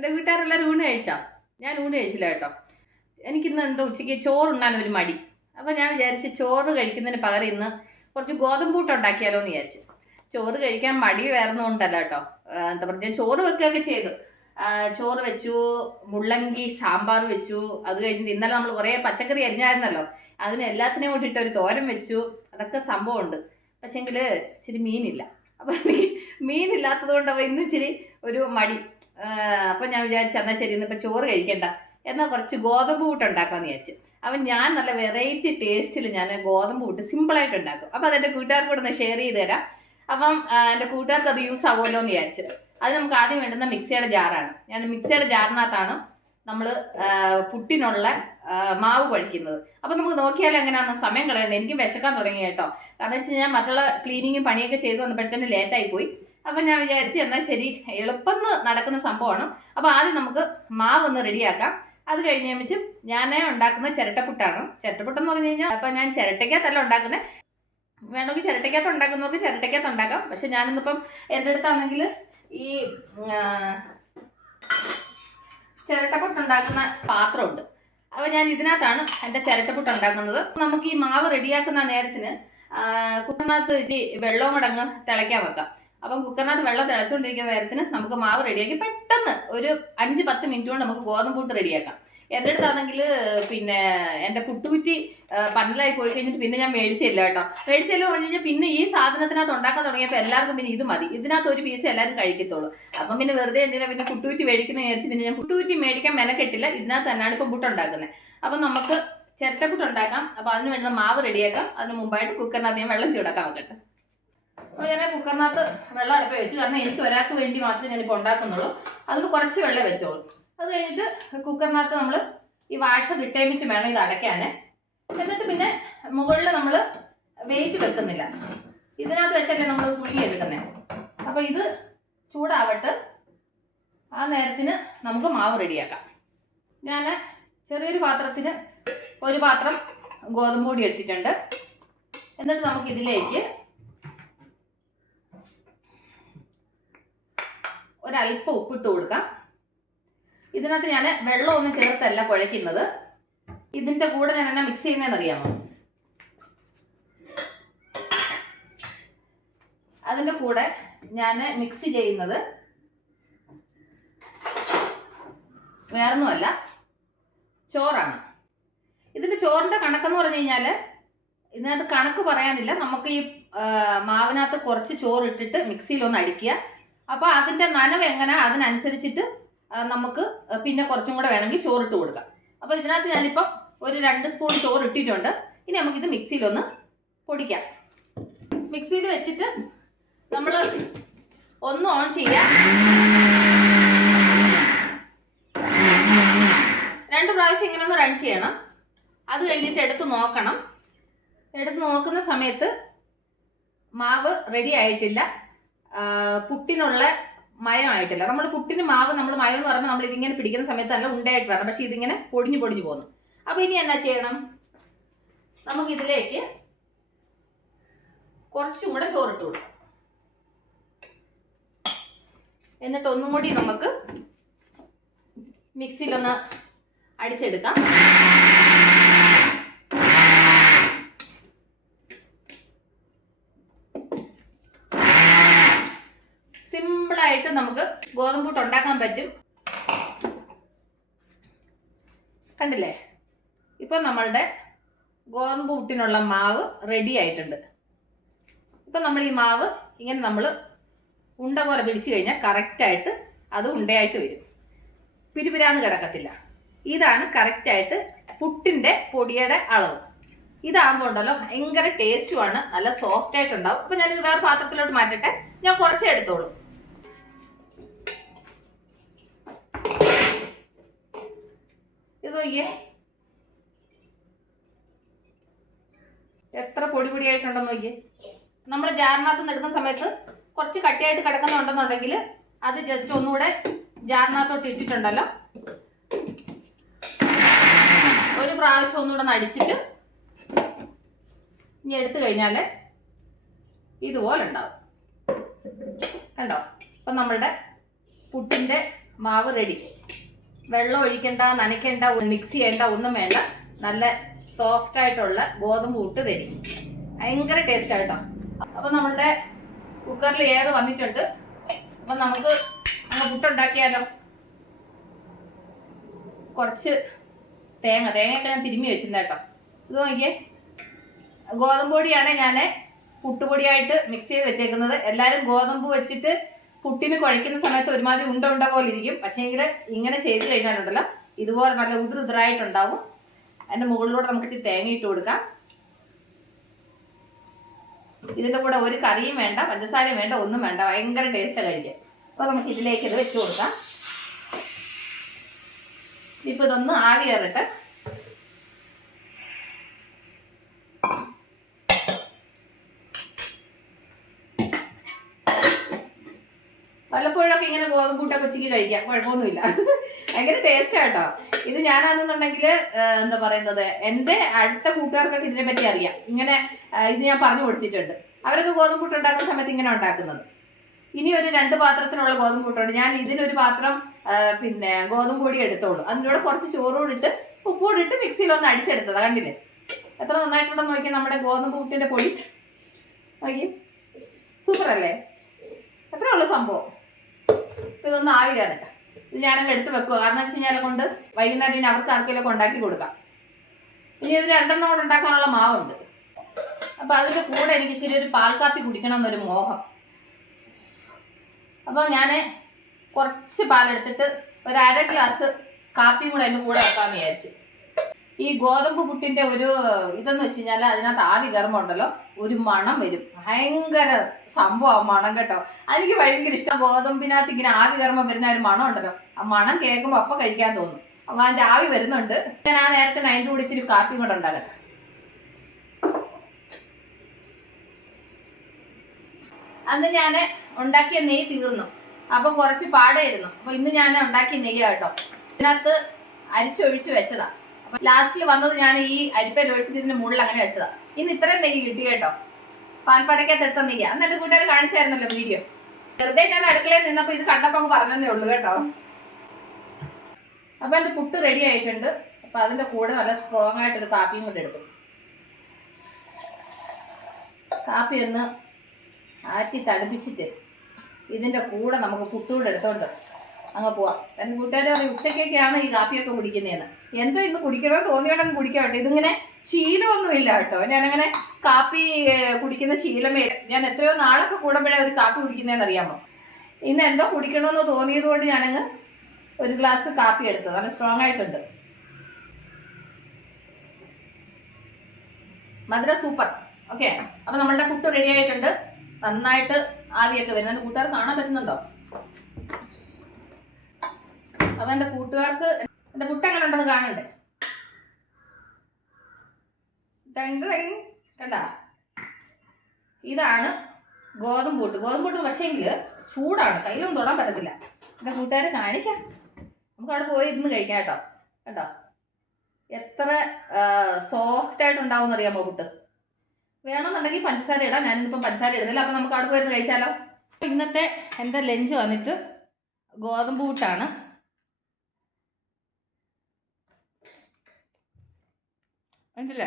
എൻ്റെ വീട്ടുകാരെല്ലാവരും ഊണ് കഴിച്ചാ? ഞാൻ ഊണ് കഴിച്ചില്ല കേട്ടോ. എനിക്കിന്ന് എന്തോ ഉച്ചയ്ക്ക് ചോറുണ്ണാനൊരു മടി. അപ്പോൾ ഞാൻ വിചാരിച്ച് ചോറ് കഴിക്കുന്നതിന് പകരം ഇന്ന് കുറച്ച് ഗോതമ്പൂട്ട് ഉണ്ടാക്കിയാലോ എന്ന് വിചാരിച്ചു. ചോറ് കഴിക്കാൻ മടി വേറൊന്നുകൊണ്ടല്ല കേട്ടോ. എന്താ പറയുക, ഞാൻ ചോറ് വെക്കുകയൊക്കെ ചെയ്തു. ചോറ് വെച്ചു, മുള്ളങ്കി സാമ്പാർ വെച്ചു. അത് കഴിഞ്ഞിട്ട് ഇന്നലെ നമ്മൾ കുറേ പച്ചക്കറി അരിഞ്ഞായിരുന്നല്ലോ, അതിന് എല്ലാത്തിനെയും കൊണ്ടിട്ട് ഒരു തോരൻ വെച്ചു. അതൊക്കെ സംഭവമുണ്ട്. പക്ഷേങ്കിൽ ഇച്ചിരി മീനില്ല. അപ്പോൾ എനിക്ക് മീനില്ലാത്തത് കൊണ്ട് അപ്പോൾ ഇന്ന് ഇച്ചിരി ഒരു മടി. അപ്പം ഞാൻ വിചാരിച്ചു എന്നാൽ ശരി, ഇന്നിപ്പോൾ ചോറ് കഴിക്കണ്ട, എന്നാൽ കുറച്ച് ഗോതമ്പ് കൂട്ട് ഉണ്ടാക്കാമെന്ന് വിചാരിച്ചു. അപ്പം ഞാൻ നല്ല വെറൈറ്റി ടേസ്റ്റിൽ ഞാൻ ഗോതമ്പ് കൂട്ട് സിമ്പിളായിട്ട് ഉണ്ടാക്കും. അപ്പോൾ അതെൻ്റെ കൂട്ടുകാർക്ക് കൂടെ ഒന്ന് ഷെയർ ചെയ്ത് തരാം. അപ്പം എൻ്റെ കൂട്ടുകാർക്ക് അത് യൂസ് ആവുമല്ലോ എന്ന് വിചാരിച്ചു. അത് നമുക്ക് ആദ്യം വേണ്ടുന്ന മിക്സിയുടെ ജാറാണ്. ഞാൻ മിക്സിയുടെ ജാറിനകത്താണ് നമ്മൾ പുട്ടിനുള്ള മാവ് കുഴയ്ക്കുന്നത്. അപ്പം നമുക്ക് നോക്കിയാൽ എങ്ങനെയാണെന്ന് സമയം കളയണ്ട. എനിക്കും വിശക്കാൻ തുടങ്ങി കേട്ടോ. കാരണം വെച്ച് കഴിഞ്ഞാൽ മറ്റുള്ള ക്ലീനിങ്ങും പണിയൊക്കെ ചെയ്ത് വന്നപ്പോഴത്തേന് ലേറ്റായി പോയി. അപ്പം ഞാൻ വിചാരിച്ചു എന്നാൽ ശരി, എളുപ്പം നടക്കുന്ന സംഭവമാണ്. അപ്പോൾ ആദ്യം നമുക്ക് മാവ് ഒന്ന് റെഡിയാക്കാം. അത് കഴിഞ്ഞ് വെച്ച് ഞാൻ ഉണ്ടാക്കുന്ന ചിരട്ടപ്പുട്ടാണ്. ചിരട്ടപ്പുട്ടെന്ന് പറഞ്ഞു കഴിഞ്ഞാൽ അപ്പം ഞാൻ ചിരട്ടയ്ക്കകത്തല്ല ഉണ്ടാക്കുന്നത്. വേണമെങ്കിൽ ചിരട്ടയ്ക്കകത്ത് ഉണ്ടാക്കുന്നവർക്ക് ചിരട്ടയ്ക്കകത്ത് ഉണ്ടാക്കാം. പക്ഷെ ഞാനിന്നിപ്പം എൻ്റെ അടുത്താണെങ്കിൽ ഈ ചിരട്ടപ്പുട്ടുണ്ടാക്കുന്ന പാത്രമുണ്ട്. അപ്പോൾ ഞാൻ ഇതിനകത്താണ് എൻ്റെ ചിരട്ടപ്പുട്ട് ഉണ്ടാക്കുന്നത്. നമുക്ക് ഈ മാവ് റെഡിയാക്കുന്ന നേരത്തിന് കുക്കറിനകത്ത് ഇച്ചിരി വെള്ളവും കൂടെ തിളയ്ക്കാൻ വെക്കാം. അപ്പം കുക്കറിനകത്ത് വെള്ളം തിളച്ചുകൊണ്ടിരിക്കുന്ന നേരത്തിന് നമുക്ക് മാവ് റെഡിയാക്കി പെട്ടെന്ന് ഒരു 5-10 മിനിറ്റ് കൊണ്ട് നമുക്ക് ഗോതമ്പൂട്ട് റെഡിയാക്കാം. എൻ്റെ അടുത്താണെങ്കിൽ പിന്നെ എൻ്റെ പുട്ടുകുറ്റി പന്നലായി പോയി കഴിഞ്ഞിട്ട് പിന്നെ ഞാൻ മേടിച്ചില്ല കേട്ടോ. മേടിച്ചില്ല പറഞ്ഞു കഴിഞ്ഞാൽ പിന്നെ ഈ സാധനത്തിനകത്ത് ഉണ്ടാക്കാൻ തുടങ്ങിയപ്പോൾ എല്ലാവർക്കും പിന്നെ ഇത് മതി, ഇതിനകത്ത് ഒരു പീസ് എല്ലാവരും കഴിക്കത്തുള്ളൂ. അപ്പം പിന്നെ വെറുതെ എന്തിനാ പിന്നെ പുട്ടുകുറ്റി മേടിക്കുന്ന വിചാരിച്ച് പിന്നെ ഞാൻ പുട്ടുകുറ്റി മേടിക്കാൻ മെനക്കെട്ടില്ല. ഇതിനകത്ത് തന്നെയാണ് ഇപ്പം പുട്ടുണ്ടാക്കുന്നത്. അപ്പം നമുക്ക് ചിരട്ടപ്പുട്ട് ഉണ്ടാക്കാം. അപ്പോൾ അതിന് വേണ്ട മാവ് റെഡിയാക്കാം. അതിന് മുമ്പായിട്ട് കുക്കറിനകത്ത് ഞാൻ വെള്ളം ചൂടാക്കാൻ വെക്കട്ടെ. അപ്പോൾ ഞാൻ കുക്കറിനകത്ത് വെള്ളം അടുപ്പ് വെച്ച്, കാരണം എനിക്ക് ഒരാൾക്ക് വേണ്ടി മാത്രമേ ഞാനിപ്പോൾ ഉണ്ടാക്കുന്നുള്ളൂ. അതിന് കുറച്ച് വെള്ളം വെച്ചോളൂ. അത് കഴിഞ്ഞിട്ട് കുക്കറിനകത്ത് നമ്മൾ ഈ വാഷർ ഇട്ടേമിച്ച് വേണം ഇത് അടയ്ക്കാൻ. എന്നിട്ട് പിന്നെ മുകളിൽ നമ്മൾ വെയിറ്റ് വെക്കുന്നില്ല, ഇതിനകത്ത് വെച്ചല്ലേ നമ്മൾ പുഴുങ്ങിയെടുക്കുന്നത്. അപ്പോൾ ഇത് ചൂടാവട്ട്, ആ നേരത്തിന് നമുക്ക് മാവ് റെഡിയാക്കാം. ഞാൻ ചെറിയൊരു പാത്രത്തിന് ഒരു പാത്രം ഗോതമ്പ് പൊടി എടുത്തിട്ടുണ്ട്. എന്നിട്ട് നമുക്കിതിലേക്ക് ഒരല്പം ഉപ്പിട്ട് കൊടുക്കാം. ഇതിനകത്ത് ഞാൻ വെള്ളമൊന്നും ചേർത്തല്ല കുഴയ്ക്കുന്നത്. ഇതിൻ്റെ കൂടെ ഞാൻ എന്നാ മിക്സ് ചെയ്യുന്നതെന്ന് അറിയാമോ? അതിൻ്റെ കൂടെ ഞാൻ മിക്സ് ചെയ്യുന്നത് വേറൊന്നുമല്ല, ചോറാണ്. ഇതിൻ്റെ ചോറിൻ്റെ കണക്കെന്ന് പറഞ്ഞു കഴിഞ്ഞാൽ ഇതിനകത്ത് കണക്ക് പറയാനില്ല. നമുക്ക് ഈ മാവിനകത്ത് കുറച്ച് ചോറിട്ടിട്ട് മിക്സിയിലൊന്ന് അടിക്കുക. അപ്പോൾ അതിൻ്റെ നനവ് എങ്ങനെ അതിനനുസരിച്ചിട്ട് നമുക്ക് പിന്നെ കുറച്ചും കൂടെ വേണമെങ്കിൽ ചോറിട്ട് കൊടുക്കാം. അപ്പോൾ ഇതിനകത്ത് ഞാനിപ്പം ഒരു 2 സ്പൂൺ ചോറ് ഇട്ടിട്ടുണ്ട്. ഇനി നമുക്കിത് മിക്സിയിലൊന്ന് പൊടിക്കാം. മിക്സിയിൽ വെച്ചിട്ട് നമ്മൾ ഒന്ന് ഓൺ ചെയ്യാം. 2 പ്രാവശ്യം ഇങ്ങനെ ഒന്ന് റൺ ചെയ്യണം. അത് കഴിഞ്ഞിട്ട് എടുത്ത് നോക്കണം. എടുത്ത് നോക്കുന്ന സമയത്ത് മാവ് റെഡി ആയിട്ടില്ല, പുട്ടിനുള്ള മയമായിട്ടില്ല. നമ്മൾ പുട്ടിന് മാവ് നമ്മൾ മയം എന്ന് പറയുമ്പോൾ നമ്മൾ ഇതിങ്ങനെ പിടിക്കുന്ന സമയത്ത് നല്ല ഉണ്ടയായിട്ട് വരണം. പക്ഷേ ഇതിങ്ങനെ പൊടിഞ്ഞു പോകുന്നു. അപ്പോൾ ഇനി എന്നാ ചെയ്യണം? നമുക്കിതിലേക്ക് കുറച്ചും കൂടെ ചോറിട്ട് കൊടുക്കാം. എന്നിട്ട് ഒന്നും കൂടി നമുക്ക് മിക്സിയിലൊന്ന് അടിച്ചെടുക്കാം. സിമ്പിളായിട്ട് നമുക്ക് ഗോതമ്പൂട്ട് ഉണ്ടാക്കാൻ പറ്റും. കണ്ടില്ലേ? ഇപ്പം നമ്മളുടെ ഗോതമ്പ് പുട്ടിനുള്ള മാവ് റെഡി ആയിട്ടുണ്ട്. ഇപ്പം നമ്മൾ ഈ മാവ് ഇങ്ങനെ നമ്മൾ ഉണ്ട പോലെ പിടിച്ചു കഴിഞ്ഞാൽ കറക്റ്റായിട്ട് അത് ഉണ്ടയായിട്ട് വരും. പിരിപിരാന്ന് കിടക്കത്തില്ല. ഇതാണ് കറക്റ്റായിട്ട് പുട്ടിൻ്റെ പൊടിയുടെ അളവ്. ഇതാകുമ്പോൾ ഉണ്ടല്ലോ ഭയങ്കര ടേസ്റ്റുമാണ്, നല്ല സോഫ്റ്റ് ആയിട്ടുണ്ടാവും. അപ്പം ഞാനിത് വേറെ പാത്രത്തിലോട്ട് മാറ്റട്ടെ. ഞാൻ കുറച്ചേ എടുത്തോളൂ. ഇത് നോക്കിയേ, എത്ര പൊടിയായിട്ടുണ്ടെന്ന് നോക്കിയേ. നമ്മൾ ജാറിനകത്ത് നിന്ന് എടുക്കുന്ന സമയത്ത് കുറച്ച് കട്ടിയായിട്ട് കിടക്കുന്നുണ്ടെന്നുണ്ടെങ്കിൽ അത് ജസ്റ്റ് ഒന്നുകൂടെ ജാറിനകത്തോട്ട് ഇട്ടിട്ടുണ്ടല്ലോ, ഒരു പ്രാവശ്യം ഒന്നുകൂടെ ഒന്ന് അടിച്ചിട്ട് ഇനി എടുത്തു കഴിഞ്ഞാൽ ഇതുപോലെ ഉണ്ടാവും. കണ്ടോ? അപ്പം നമ്മളുടെ പുട്ടിൻ്റെ മാവ് റെഡി. വെള്ളം ഒഴിക്കണ്ട, നനയ്ക്കേണ്ട, മിക്സ് ചെയ്യേണ്ട, ഒന്നും വേണ്ട. നല്ല സോഫ്റ്റ് ആയിട്ടുള്ള ഗോതമ്പ് പുട്ട് റെഡി. ഭയങ്കര ടേസ്റ്റ് ആയിട്ടോ. അപ്പോൾ നമ്മളുടെ കുക്കറിൽ എയർ വന്നിട്ടുണ്ട്. അപ്പം നമുക്ക് പുട്ടുണ്ടാക്കിയാലോ. കുറച്ച് തേങ്ങയൊക്കെ ഞാൻ തിരുമ്മി വെച്ചിരുന്ന കേട്ടോ. ഇത് നോക്കിയേ, ഗോതമ്പ് പൊടിയാണ് ഞാൻ പുട്ടുപൊടിയായിട്ട് മിക്സ് ചെയ്ത് വെച്ചേക്കുന്നത്. എല്ലാവരും ഗോതമ്പ് വെച്ചിട്ട് പുട്ടിന് കുഴയ്ക്കുന്ന സമയത്ത് ഒരുമാതിരി ഉണ്ട പോലെ ഇരിക്കും. പക്ഷേങ്കിൽ ഇങ്ങനെ ചെയ്ത് കഴിഞ്ഞാലുണ്ടല്ലോ ഇതുപോലെ നല്ല ഉതിരായിട്ടുണ്ടാവും. അതിൻ്റെ മുകളിലൂടെ നമുക്ക് ഇച്ചിരി തേങ്ങ ഇട്ട് കൊടുക്കാം. ഇതിൻ്റെ കൂടെ ഒരു കറിയും വേണ്ട, പഞ്ചസാരയും വേണ്ട, ഒന്നും വേണ്ട. ഭയങ്കര ടേസ്റ്റാണ് കഴിക്കാൻ. അപ്പോൾ നമുക്ക് ഇതിലേക്ക് ഇത് വെച്ച് കൊടുക്കാം. ഇപ്പോൾ ഇതൊന്ന് ആവി കയറട്ടെ. വല്ലപ്പോഴൊക്കെ ഇങ്ങനെ ഗോതമ്പ് പുട്ടൊക്കെ ഉച്ചയ്ക്ക് കഴിക്കാം, കുഴപ്പമൊന്നുമില്ല. ഭയങ്കര ടേസ്റ്റാണ് കേട്ടോ. ഇത് ഞാനാണെന്നുണ്ടെങ്കിൽ എന്താ പറയുന്നത്, എൻ്റെ അടുത്ത കൂട്ടുകാർക്കൊക്കെ ഇതിനെ പറ്റി അറിയാം. ഇങ്ങനെ ഇത് ഞാൻ പറഞ്ഞു കൊടുത്തിട്ടുണ്ട്. അവരൊക്കെ ഗോതമ്പ് പുട്ട് ഉണ്ടാക്കുന്ന സമയത്ത് ഇങ്ങനെ ഉണ്ടാക്കുന്നത്. ഇനി ഒരു 2 പാത്രത്തിനുള്ള ഗോതമ്പ് പുട്ടുണ്ട്. ഞാൻ ഇതിനൊരു പാത്രം പിന്നെ ഗോതമ്പ് പൊടി എടുത്തോളൂ. അതിൻ്റെ കുറച്ച് ചോറൂടിട്ട് ഉപ്പൂടിട്ട് മിക്സിയിലൊന്ന് അടിച്ചെടുത്തതാണ്. കണ്ടില്ലേ എത്ര നന്നായിട്ടുണ്ടെന്ന് നോക്കിയാൽ നമ്മുടെ ഗോതമ്പ് പുട്ടിൻ്റെ പൊടി. നോക്കി, സൂപ്പറല്ലേ? എത്രയേ ഉള്ളൂ സംഭവം. ഇതൊന്നും ആവി കയറട്ടെ. ഇത് ഞാനങ്ങ് എടുത്ത് വെക്കുക. കാരണം വെച്ച് കഴിഞ്ഞാൽ കൊണ്ട് വൈകുന്നേരം ഇനി അവർക്ക് ആർക്കെങ്കിലൊക്കെ ഉണ്ടാക്കി കൊടുക്കാം. ഇനി ഇത് 2 കൂടെ ഉണ്ടാക്കാനുള്ള മാവുണ്ട്. അപ്പോൾ അതിൻ്റെ കൂടെ എനിക്ക് ഇച്ചിരി ഒരു പാൽക്കാപ്പി കുടിക്കണം എന്നൊരു മോഹം. അപ്പോൾ ഞാൻ കുറച്ച് പാലെടുത്തിട്ട് ഒരു 1/2 ഗ്ലാസ് കാപ്പിയും കൂടെ അതിൻ്റെ കൂടെ വെക്കാമെന്ന് വിചാരിച്ച്. ഈ ഗോതമ്പ് പുട്ടിൻ്റെ ഒരു ഇതെന്ന് വെച്ച് കഴിഞ്ഞാൽ അതിനകത്ത് ആവി കയറുമ്പോൾ ഉണ്ടല്ലോ ഒരു മണം വരും. ഭയങ്കര സംഭവം മണം കേട്ടോ. എനിക്ക് ഭയങ്കര ഇഷ്ടം. ഗോതമ്പിനകത്ത് ഇങ്ങനെ ആവി കയറുമ്പോൾ വരുന്ന ഒരു മണം ഉണ്ടല്ലോ, ആ മണം കേൾക്കുമ്പോൾ അപ്പം കഴിക്കാൻ തോന്നും. അപ്പോൾ അതിൻ്റെ ആവി വരുന്നുണ്ട്. ഞാൻ ആ നേരത്തെ അതിൻ്റെ കൂടെ ഇച്ചിരി കാപ്പിയും കൂടെ ഉണ്ടാകട്ടെ. അന്ന് ഞാൻ ഉണ്ടാക്കിയ നെയ്യ് തീർന്നു. അപ്പോൾ കുറച്ച് പാടായിരുന്നു. അപ്പോൾ ഇന്ന് ഞാൻ ഉണ്ടാക്കിയ നെയ്യ് കേട്ടോ. ഇതിനകത്ത് അരിച്ചൊഴിച്ച് വെച്ചതാ. അപ്പം ലാസ്റ്റിൽ വന്നത് ഞാൻ ഈ അരിപ്പയിൽ ഒഴിച്ചിട്ട് ഇതിൻ്റെ മുകളിൽ അങ്ങനെ വെച്ചതാ. ഇന്ന് ഇത്രയും നെയ്യ് കിട്ടി കേട്ടോ. പാൽപ്പടക്കകത്ത് എടുത്ത നെയ്യ്. അന്ന് എൻ്റെ കൂട്ടുകാർ കാണിച്ചായിരുന്നല്ലോ വീഡിയോ. വെറുതെ ഞാൻ അടുക്കളയിൽ നിന്നപ്പോൾ ഇത് കണ്ടപ്പോൾ അങ്ങ് പറഞ്ഞതേ ഉള്ളൂ കേട്ടോ. അപ്പോൾ എൻ്റെ പുട്ട് റെഡി ആയിട്ടുണ്ട്. അപ്പോൾ അതിൻ്റെ കൂടെ നല്ല സ്ട്രോങ് ആയിട്ടൊരു കാപ്പിയും കൂടെ എടുത്തു. കാപ്പി ഒന്ന് ആറ്റി തണുപ്പിച്ചിട്ട് ഇതിൻ്റെ കൂടെ നമുക്ക് പുട്ടുകൂടെ എടുത്തോണ്ട് അങ്ങ് പോവാം. എൻ്റെ കൂട്ടുകാർ പറയും ഉച്ചക്കൊക്കെയാണ് ഈ കാപ്പിയൊക്കെ കുടിക്കുന്നതെന്ന്. എന്തോ ഇന്ന് കുടിക്കണമെന്ന് തോന്നിയോണ്ടെങ്കിൽ കുടിക്കാം കേട്ടോ. ഇതിങ്ങനെ ശീലമൊന്നുമില്ല കേട്ടോ. ഞാനങ്ങനെ കാപ്പി കുടിക്കുന്ന ശീലമേ. ഞാൻ എത്രയോ നാളൊക്കെ കൂടുമ്പോഴേ ഒരു കാപ്പി കുടിക്കുന്നതെന്ന് അറിയാമോ. ഇന്ന് എന്തോ കുടിക്കണമെന്ന് തോന്നിയത് കൊണ്ട് ഞാനങ്ങ് ഒരു ഗ്ലാസ് കാപ്പി എടുത്തത്. നല്ല സ്ട്രോങ് ആയിട്ടുണ്ട്. മധുര സൂപ്പർ. ഓക്കെ, അപ്പോൾ നമ്മളുടെ പുട്ട് റെഡി ആയിട്ടുണ്ട്. നന്നായിട്ട് ആവിയൊക്കെ വരുന്നത്. എൻ്റെ കൂട്ടുകാർ കാണാൻ പറ്റുന്നുണ്ടോ? അപ്പം എൻ്റെ കൂട്ടുകാർക്ക് എൻ്റെ പുട്ട് എങ്ങനെ ഉണ്ടെന്ന് കാണണ്ടേ? കണ്ട, ഇതാണ് ഗോതമ്പ് പുട്ട്. ഗോതമ്പ് പുട്ട് പക്ഷേങ്കിൽ ചൂടാണ്, കയ്യിലൊന്നും തൊടാൻ പറ്റത്തില്ല. എൻ്റെ കൂട്ടുകാരെ കാണിക്കാം. നമുക്ക് അവിടെ പോയി ഇരുന്ന് കഴിക്കാം കേട്ടോ. കേട്ടോ എത്ര സോഫ്റ്റ് ആയിട്ടുണ്ടാവും എന്നറിയാമോ പുട്ട്. വേണമെന്നുണ്ടെങ്കിൽ പഞ്ചസാര ഇടാം. ഞാനിന്നിപ്പം പഞ്ചസാര ഇടുന്നില്ല. അപ്പം നമുക്ക് അവിടെ പോയിരുന്ന് കഴിച്ചാലോ. ഇന്നത്തെ എൻ്റെ ലഞ്ച് വന്നിട്ട് ഗോതമ്പ് പുട്ടാണ്. കണ്ടില്ലേ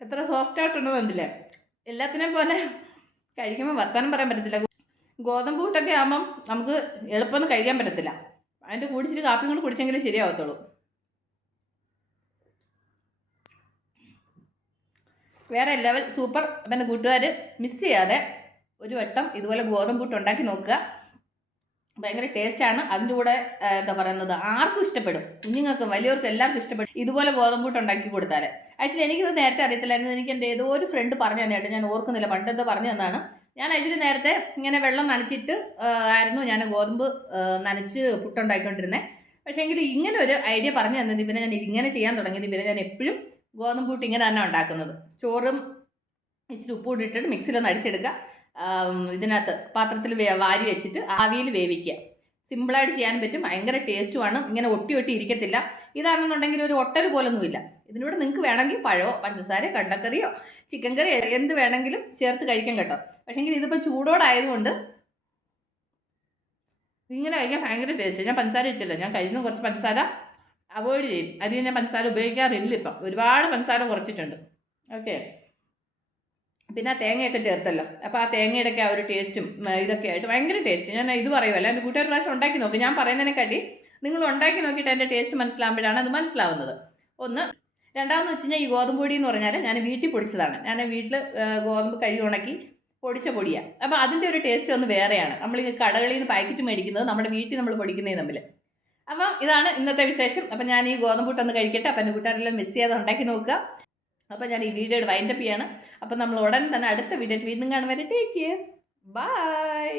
എത്ര സോഫ്റ്റ് ആയിട്ടുണ്ടോ കണ്ടില്ലേ? എല്ലാത്തിനെയും പോലെ കഴിക്കുമ്പോൾ വർത്താനം പറയാൻ പറ്റത്തില്ല. ഗോതമ്പ് പുട്ടൊക്കെ ആകുമ്പം നമുക്ക് എളുപ്പമൊന്നും കഴിക്കാൻ പറ്റത്തില്ല. അതിൻ്റെ കുടിച്ചിട്ട് കാപ്പിയും കൂടി കുടിച്ചെങ്കിലേ ശരിയാവത്തുള്ളൂ. വേറെ ലെവൽ സൂപ്പർ. അപ്പം എൻ്റെ കൂട്ടുകാർ മിസ് ചെയ്യാതെ ഒരു വട്ടം ഇതുപോലെ ഗോതമ്പ് പുട്ട് ഉണ്ടാക്കി നോക്കുക. ഭയങ്കര ടേസ്റ്റാണ്. അതിൻ്റെ കൂടെ എന്താ പറയുന്നത് ആർക്കും ഇഷ്ടപ്പെടും. കുഞ്ഞുങ്ങൾക്കും വലിയവർക്കും എല്ലാവർക്കും ഇഷ്ടപ്പെടും ഇതുപോലെ ഗോതമ്പ് പുട്ട് ഉണ്ടാക്കി കൊടുത്താൽ. ആക്ച്വലി എനിക്കിത് നേരത്തെ അറിയത്തില്ലായിരുന്നു. എനിക്ക് എൻ്റെ ഏതോ ഒരു ഫ്രണ്ട് പറഞ്ഞു തന്നെയായിട്ട് ഞാൻ ഓർക്കുന്നില്ല. പണ്ടെന്തോ പറഞ്ഞു തന്നാണ്. ഞാൻ ആക്ച്വലി നേരത്തെ ഇങ്ങനെ വെള്ളം നനച്ചിട്ട് ആയിരുന്നു ഞാൻ ഗോതമ്പ് നനച്ച് പുട്ടുണ്ടാക്കിക്കൊണ്ടിരുന്നത്. പക്ഷേ എങ്കിൽ ഇങ്ങനെ ഒരു ഐഡിയ പറഞ്ഞു തന്നത് പിന്നെ ഞാൻ ഇങ്ങനെ ചെയ്യാൻ തുടങ്ങിയത്. പിന്നെ ഞാൻ എപ്പോഴും ഗോതമ്പ് പുട്ട് ഇങ്ങനെ തന്നെ ഉണ്ടാക്കുന്നത്. ചോറും ഇച്ചിരി ഉപ്പ് ഇട്ടിട്ട് മിക്സിയിലൊന്ന് അടിച്ചെടുക്കുക. ഇതിനകത്ത് പാത്രത്തിൽ വാരി വെച്ചിട്ട് ആവിയിൽ വേവിക്കുക. സിമ്പിളായിട്ട് ചെയ്യാൻ പറ്റും. ഭയങ്കര ടേസ്റ്റുമാണ്. ഇങ്ങനെ ഒട്ടി ഒട്ടി ഇരിക്കത്തില്ല. ഇതാണെന്നുണ്ടെങ്കിൽ ഒരു ഒട്ടൽ പോലൊന്നുമില്ല. ഇതിനൂടെ നിങ്ങൾക്ക് വേണമെങ്കിൽ പഴമോ പഞ്ചസാരയോ കടലക്കറിയോ ചിക്കൻ കറിയോ എന്ത് വേണമെങ്കിലും ചേർത്ത് കഴിക്കാം കേട്ടോ. പക്ഷേങ്കിൽ ഇതിപ്പോൾ ചൂടോടായതുകൊണ്ട് ഇങ്ങനെ കഴിക്കാൻ ഭയങ്കര ടേസ്റ്റ്. ഞാൻ പഞ്ചസാര ഇട്ടില്ല, ഞാൻ കഴിയുന്ന കുറച്ച് പഞ്ചസാര അവോയ്ഡ് ചെയ്യും. അധികം ഞാൻ പഞ്ചസാര ഉപയോഗിക്കാറില്ല ഇപ്പം, ഒരുപാട് പഞ്ചസാര കുറച്ചിട്ടുണ്ട്. ഓക്കെ, പിന്നെ ആ തേങ്ങയൊക്കെ ചേർത്തല്ലോ, അപ്പോൾ ആ തേങ്ങയുടെയൊക്കെ ആ ഒരു ടേസ്റ്റും ഇതൊക്കെ ആയിട്ട് ഭയങ്കര ടേസ്റ്റ്. ഞാൻ ഇത് പറയുമല്ലോ, എൻ്റെ കൂട്ടുകാർ പ്രാവശ്യം ഉണ്ടാക്കി നോക്കി. ഞാൻ പറയുന്നതിനെക്കാട്ടി നിങ്ങൾ ഉണ്ടാക്കി നോക്കിയിട്ട് എൻ്റെ ടേസ്റ്റ് മനസ്സിലാകുമ്പോഴാണ് അത് മനസ്സിലാവുന്നത്. ഒന്ന്. രണ്ടാമെന്ന് വെച്ച് കഴിഞ്ഞാൽ ഈ ഗോതമ്പ് പൊടി എന്ന് പറഞ്ഞാൽ ഞാൻ വീട്ടിൽ പൊടിച്ചതാണ്. ഞാൻ വീട്ടിൽ ഗോതമ്പ് കഴുകി ഉണക്കി പൊടിച്ച പൊടിയാണ്. അപ്പോൾ അതിൻ്റെ ഒരു ടേസ്റ്റ് ഒന്ന് വേറെയാണ്. നമ്മൾ ഈ കടകളിൽ നിന്ന് പാക്കറ്റ് മേടിക്കുന്നത് നമ്മുടെ വീട്ടിൽ നമ്മൾ പൊടിക്കുന്നതിന് തമ്മിൽ. അപ്പം ഇതാണ് ഇന്നത്തെ വിശേഷം. അപ്പം ഞാൻ ഈ ഗോതമ്പ് പുട്ടൊന്ന് കഴിക്കട്ടെ. അപ്പം എൻ്റെ കൂട്ടുകാരെല്ലാം മിസ് ചെയ്യാതെ ഉണ്ടാക്കി നോക്കുക. അപ്പോൾ ഞാൻ ഈ വീഡിയോയുടെ വൈൻഡപ്പ് ചെയ്യാണ്. അപ്പം നമ്മൾ ഉടൻ തന്നെ അടുത്ത വീഡിയോ വീണ്ടും കാണും വരെ ടേക്ക് കെയർ, ബൈ.